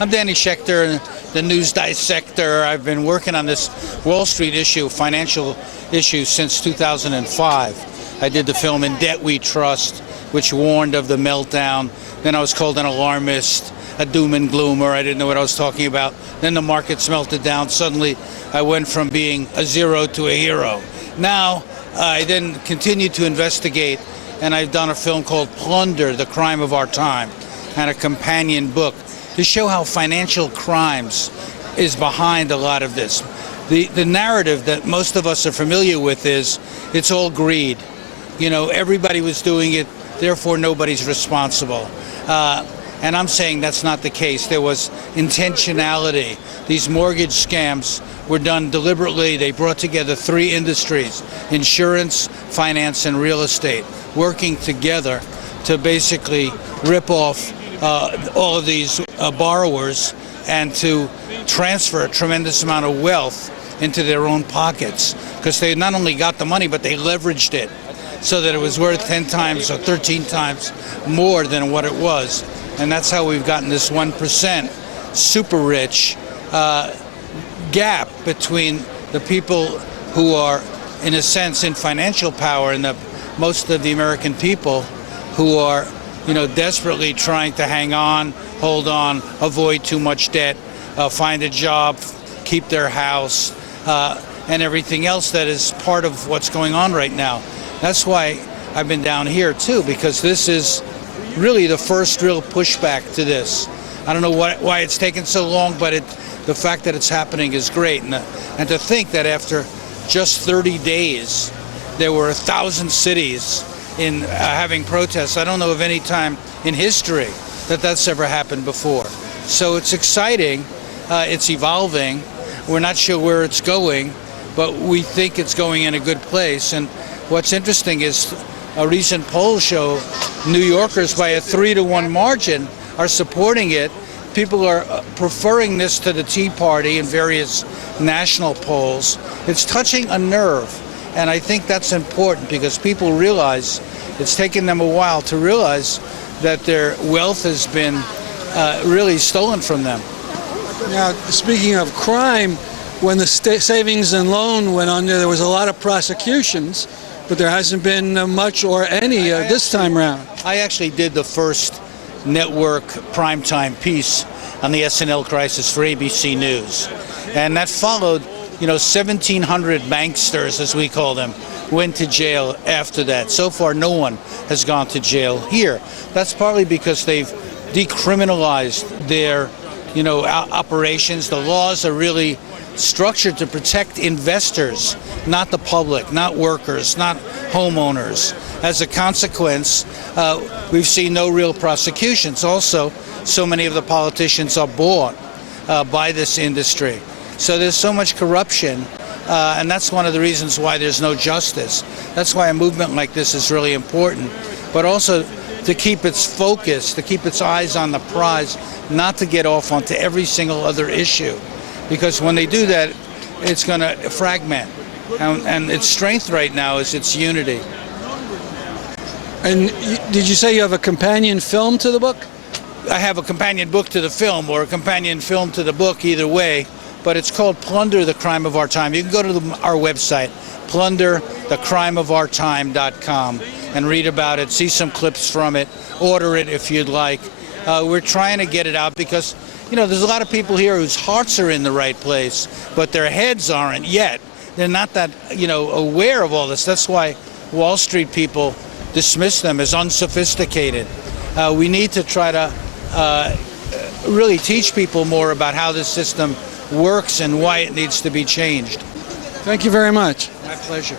I'm Danny Schechter, the news dissector. I've been working on this Wall Street issue, financial issue, since 2005. I did the film In Debt We Trust, which warned of the meltdown. Then I was called an alarmist, a doom and gloomer. I didn't know what I was talking about. Then the markets melted down. Suddenly, I went from being a zero to a hero. Now, I then continued to investigate, and I've done a film called Plunder, The Crime of Our Time, and a companion book to show how financial crimes is behind a lot of this. The narrative that most of us are familiar with is it's all greed. You know, everybody was doing it, therefore nobody's responsible. And I'm saying that's not the case. There was intentionality. These mortgage scams were done deliberately. They brought together three industries: insurance, finance, and real estate, working together to basically rip off all of these borrowers and to transfer a tremendous amount of wealth into their own pockets, because they not only got the money, but they leveraged it so that it was worth 10 times or 13 times more than what it was. And that's how we've gotten this 1% super rich gap between the people who are, in a sense, in financial power and most of the American people who are, you know, desperately trying to hang on, hold on, avoid too much debt, find a job, keep their house, and everything else that is part of what's going on right now. That's why I've been down here too, because this is really the first real pushback to this. I don't know why it's taken so long, but the fact that it's happening is great. And to think that after just 30 days, there were 1,000 cities in having protests. I don't know of any time in history that that's ever happened before. So it's exciting, it's evolving. We're not sure where it's going, but we think it's going in a good place. And what's interesting is a recent poll show New Yorkers by a 3-to-1 margin are supporting it. People are preferring this to the Tea Party in various national polls. It's touching a nerve, and I think that's important because people realize it's taken them a while to realize that their wealth has been really stolen from them. Now, speaking of crime, when the savings and loan went under, there was a lot of prosecutions, but there hasn't been much or any this time around. I actually did the first network primetime piece on the SNL crisis for ABC News, and that followed, 1,700 banksters, as we call them, went to jail after that. So far, no one has gone to jail here. That's partly because they've decriminalized their, operations. The laws are really structured to protect investors, not the public, not workers, not homeowners. As a consequence, we've seen no real prosecutions. Also, so many of the politicians are bought by this industry. So there's so much corruption, and that's one of the reasons why there's no justice. That's why a movement like this is really important, but also to keep its focus, to keep its eyes on the prize, not to get off onto every single other issue. Because when they do that, it's going to fragment. And its strength right now is its unity. And did you say you have a companion film to the book? I have a companion book to the film, or a companion film to the book, either way. But it's called Plunder, The Crime of Our Time. You can go to our website, plunderthecrimeofourtime.com, and read about it, see some clips from it, order it if you'd like. We're trying to get it out because, there's a lot of people here whose hearts are in the right place, but their heads aren't yet. They're not that, aware of all this. That's why Wall Street people dismiss them as unsophisticated. We need to try to really teach people more about how this system works and why it needs to be changed. Thank you very much. My pleasure.